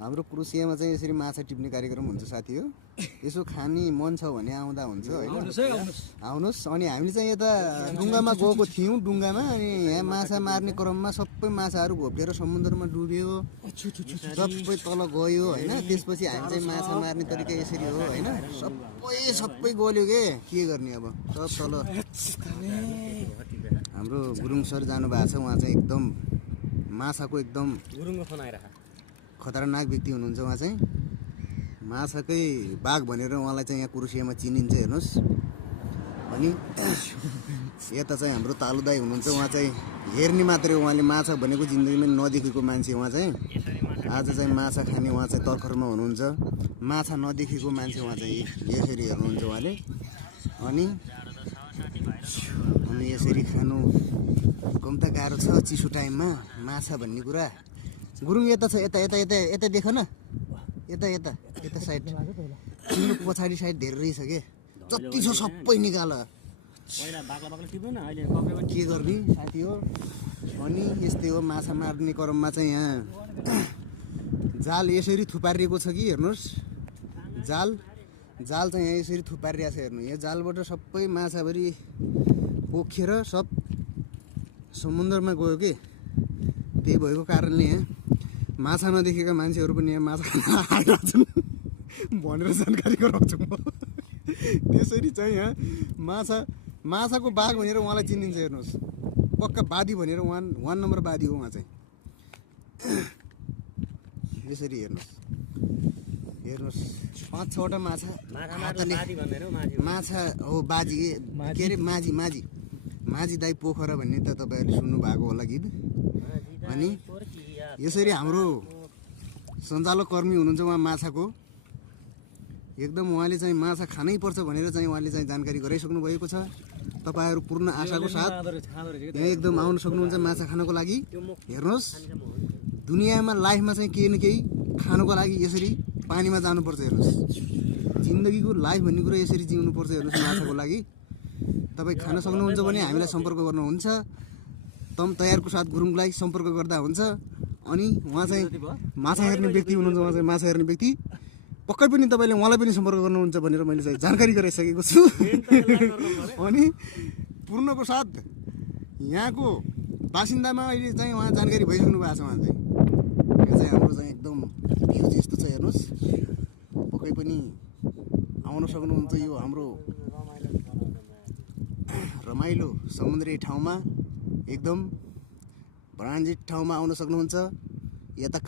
हाम्रो क्रुसियामा चाहिँ यसरी माछा टिप्ने कार्यक्रम हुन्छ साथी हो। यसो खानी मन छ भने आउँदा हुन्छ हैन। आउनुस्। अनि हामीले चाहिँ यता डुङ्गामा गएको थियौँ डुङ्गामा। अनि यहाँ माछा मार्ने क्रममा सबै माछाहरू घोप्टेर समुद्रमा डुब्यो, सबै तल गयो हैन। त्यसपछि हामी चाहिँ माछा मार्ने तरिका यसरी हो हैन। सबै गल्यो के गर्ने अब सब तल। हाम्रो गुरुङ सर जानु भएको छ, उहाँ चाहिँ एकदम माछाको एकदम गुरुङको फोन आइराख खतरनाक व्यक्ति हुनुहुन्छ। उहाँ चाहिँ माछाकै बाघ भनेर उहाँलाई चाहिँ यहाँ क्रुसियामा चिनिन्छ हेर्नुहोस्। अनि यता चाहिँ हाम्रो तालु दाइ हुनुहुन्छ, उहाँ चाहिँ हेर्ने मात्रै, उहाँले माछा भनेको जिन्दगीमा नदेखेको मान्छे। उहाँ चाहिँ आज चाहिँ माछा खाने उहाँ चाहिँ तर्खरमा हुनुहुन्छ। माछा नदेखेको मान्छे उहाँ चाहिँ यसरी हेर्नुहुन्छ उहाँले। अनि यसरी खानु कम त गाह्रो छ चिसो टाइममा माछा भन्ने कुरा। गुरुङ यता छ, यता यता यता यता देख न, यता यता यता साइड तिम्रो पछाडि साइड धेरै छ के, जति छ सबै निकाल। के गर्ने साथी हो। अनि यस्तै हो माछा मार्ने क्रममा चाहिँ यहाँ जाल यसरी थुपारिएको छ कि हेर्नुहोस्। जाल चाहिँ यहाँ यसरी थुपारिएको छ हेर्नु। यो जालबाट सबै माछाभरि पोखेर सब समुद्रमा गयो कि। त्यही भएको कारणले यहाँ माछा नदेखेका मान्छेहरू पनि यहाँ माछा खान आइरहेको छन् भनेर जानकारी गराउँछु म। त्यसरी चाहिँ यहाँ माछाको बाघ भनेर उहाँलाई चिनिन्छ हेर्नुहोस्। पक्का बादी भनेर वान नम्बर बादी हो उहाँ चाहिँ। यसरी हेर्नुहोस् 5-6वटा माछा हो बाजी के अरे माझी दाई पोखरा भन्ने त तपाईँहरूले सुन्नु भएको होला गीत। अनि यसरी हाम्रो सञ्चालक कर्मी हुनुहुन्छ उहाँ माछाको, एकदम उहाँले चाहिँ माछा खानै पर्छ भनेर चाहिँ उहाँले चाहिँ जानकारी गराइसक्नु भएको छ। तपाईँहरू पूर्ण आशाको साथ यहाँ एकदम आउन सक्नुहुन्छ माछा खानको लागि। हेर्नुहोस् दुनियाँमा लाइफमा चाहिँ केही न केही खानको लागि यसरी पानीमा जानुपर्छ। हेर्नुहोस् जिन्दगीको लाइफ भन्ने कुरा यसरी जिउनुपर्छ। हेर्नुहोस् माछाको लागि तपाईँ खान सक्नुहुन्छ भने हामीलाई सम्पर्क गर्नुहुन्छ। तम तयारको साथ गुरुङलाई सम्पर्क गर्दा हुन्छ। अनि उहाँ चाहिँ माछा हेर्ने व्यक्ति हुनुहुन्छ, उहाँ चाहिँ माछा हेर्ने व्यक्ति पक्कै पनि तपाईँले उहाँलाई पनि सम्पर्क गर्नुहुन्छ भनेर मैले चाहिँ जानकारी गराइसकेको छु। अनि पूर्णको साथ यहाँको बासिन्दामा अहिले चाहिँ उहाँ जानकारी भइसक्नु भएको छ। उहाँ चाहिँ यो चाहिँ हाम्रो चाहिँ एकदम भ्यू यस्तो छ हेर्नुहोस्। पक्कै पनि आउन सक्नुहुन्छ यो हाम्रो रमाइलो समुद्री ठाउँमा, एकदम ब्रान्डेड ठाउँमा आउन सक्नुहुन्छ। यता